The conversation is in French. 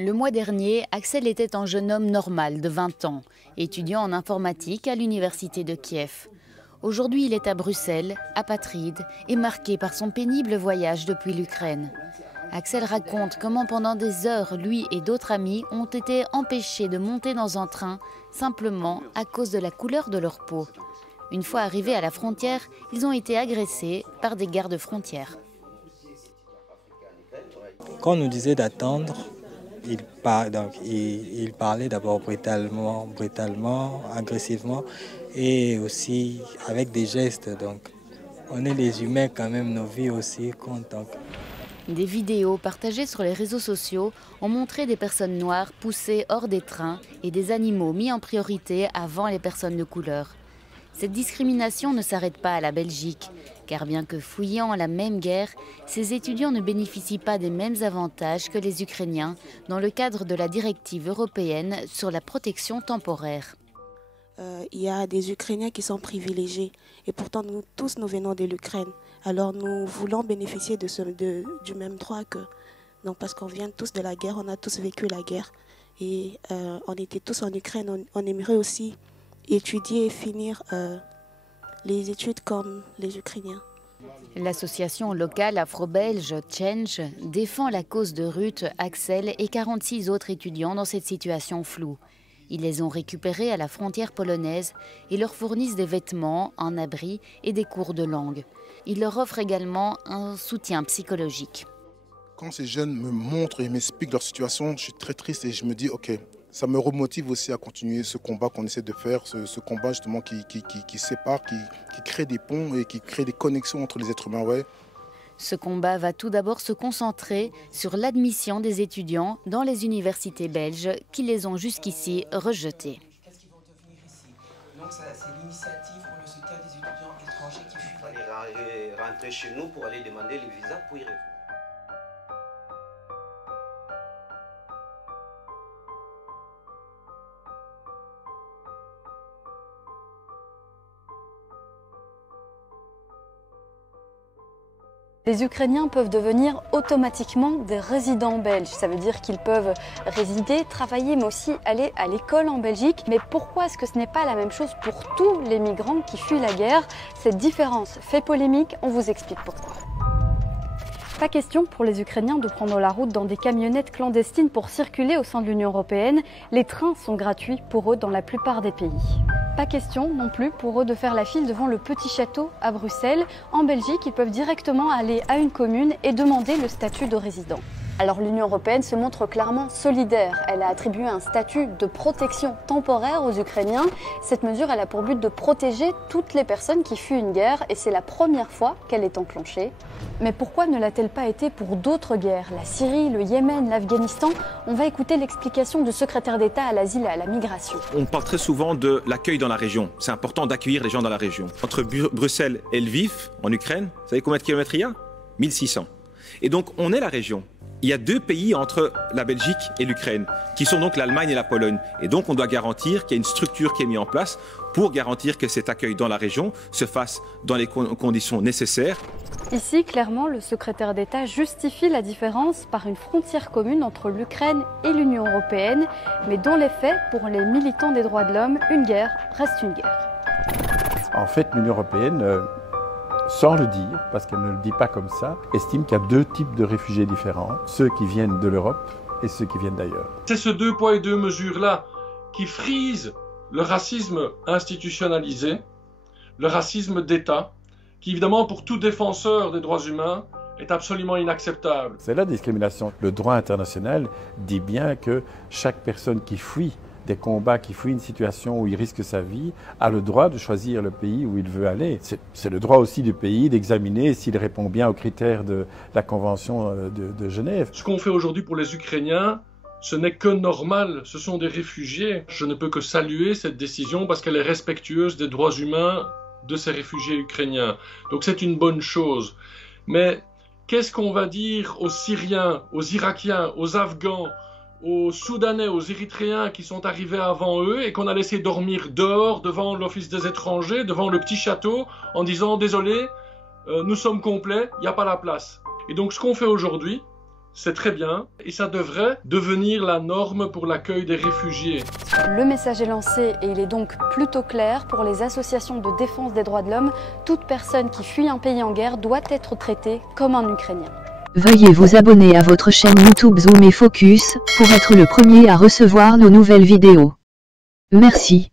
Le mois dernier, Axel était un jeune homme normal de 20 ans, étudiant en informatique à l'université de Kiev. Aujourd'hui, il est à Bruxelles, apatride et marqué par son pénible voyage depuis l'Ukraine. Axel raconte comment pendant des heures, lui et d'autres amis ont été empêchés de monter dans un train simplement à cause de la couleur de leur peau. Une fois arrivés à la frontière, ils ont été agressés par des gardes frontières. Quand on nous disait d'attendre, il parlait d'abord brutalement, agressivement et aussi avec des gestes. Donc, on est les humains quand même, nos vies aussi comptent. Donc. Des vidéos partagées sur les réseaux sociaux ont montré des personnes noires poussées hors des trains et des animaux mis en priorité avant les personnes de couleur. Cette discrimination ne s'arrête pas à la Belgique, car bien que fuyant la même guerre, ces étudiants ne bénéficient pas des mêmes avantages que les Ukrainiens dans le cadre de la directive européenne sur la protection temporaire. Il y a des Ukrainiens qui sont privilégiés et pourtant nous tous nous venons de l'Ukraine. Alors nous voulons bénéficier du même droit que non, parce qu'on vient tous de la guerre, on a tous vécu la guerre et on était tous en Ukraine, on aimerait aussi étudier et finir les études comme les Ukrainiens. L'association locale afro-belge Change défend la cause de Ruth, Axel et 46 autres étudiants dans cette situation floue. Ils les ont récupérés à la frontière polonaise et leur fournissent des vêtements, un abri et des cours de langue. Ils leur offrent également un soutien psychologique. Quand ces jeunes me montrent et m'expliquent leur situation, je suis très triste et je me dis ok, ça me remotive aussi à continuer ce combat qu'on essaie de faire, ce combat justement qui sépare, qui crée des ponts et qui crée des connexions entre les êtres humains. Ouais. Ce combat va tout d'abord se concentrer sur l'admission des étudiants dans les universités belges qui les ont jusqu'ici rejetés. Qu'est-ce qu'ils vont devenir ici? Donc c'est l'initiative pour le soutien des étudiants étrangers qui fuient. Il fallait rentrer chez nous pour aller demander les visas pour y revenir. Les Ukrainiens peuvent devenir automatiquement des résidents belges. Ça veut dire qu'ils peuvent résider, travailler, mais aussi aller à l'école en Belgique. Mais pourquoi est-ce que ce n'est pas la même chose pour tous les migrants qui fuient la guerre? Cette différence fait polémique, on vous explique pourquoi. Pas question pour les Ukrainiens de prendre la route dans des camionnettes clandestines pour circuler au sein de l'Union européenne. Les trains sont gratuits pour eux dans la plupart des pays. Pas question non plus pour eux de faire la file devant le Petit Château à Bruxelles. En Belgique, ils peuvent directement aller à une commune et demander le statut de résident. Alors l'Union européenne se montre clairement solidaire. Elle a attribué un statut de protection temporaire aux Ukrainiens. Cette mesure, elle a pour but de protéger toutes les personnes qui fuient une guerre et c'est la première fois qu'elle est enclenchée. Mais pourquoi ne l'a-t-elle pas été pour d'autres guerres? La Syrie, le Yémen, l'Afghanistan? On va écouter l'explication du secrétaire d'État à l'asile et à la migration. On parle très souvent de l'accueil dans la région. C'est important d'accueillir les gens dans la région. Entre Bruxelles et Lviv, en Ukraine, vous savez combien de kilomètres il y a? 1600. Et donc on est la région. Il y a deux pays entre la Belgique et l'Ukraine, qui sont donc l'Allemagne et la Pologne. Et donc on doit garantir qu'il y a une structure qui est mise en place pour garantir que cet accueil dans la région se fasse dans les conditions nécessaires. Ici, clairement, le secrétaire d'État justifie la différence par une frontière commune entre l'Ukraine et l'Union européenne. Mais dans les faits, pour les militants des droits de l'homme, une guerre reste une guerre. En fait, l'Union européenne, sans le dire, parce qu'elle ne le dit pas comme ça, estime qu'il y a deux types de réfugiés différents, ceux qui viennent de l'Europe et ceux qui viennent d'ailleurs. C'est ce deux poids et deux mesures-là qui frise le racisme institutionnalisé, le racisme d'État, qui évidemment pour tout défenseur des droits humains est absolument inacceptable. C'est la discrimination. Le droit international dit bien que chaque personne qui fuit des combats, qui fuit une situation où il risque sa vie, a le droit de choisir le pays où il veut aller. C'est le droit aussi du pays d'examiner s'il répond bien aux critères de la Convention de Genève. Ce qu'on fait aujourd'hui pour les Ukrainiens, ce n'est que normal, ce sont des réfugiés. Je ne peux que saluer cette décision parce qu'elle est respectueuse des droits humains de ces réfugiés ukrainiens. Donc c'est une bonne chose. Mais qu'est-ce qu'on va dire aux Syriens, aux Irakiens, aux Afghans, aux Soudanais, aux Érythréens qui sont arrivés avant eux et qu'on a laissé dormir dehors devant l'Office des étrangers, devant le Petit Château, en disant « Désolé, nous sommes complets, il n'y a pas la place ». Et donc ce qu'on fait aujourd'hui, c'est très bien et ça devrait devenir la norme pour l'accueil des réfugiés. Le message est lancé et il est donc plutôt clair pour les associations de défense des droits de l'homme. Toute personne qui fuit un pays en guerre doit être traitée comme un Ukrainien. Veuillez vous abonner à votre chaîne YouTube Zoom et Focus pour être le premier à recevoir nos nouvelles vidéos. Merci.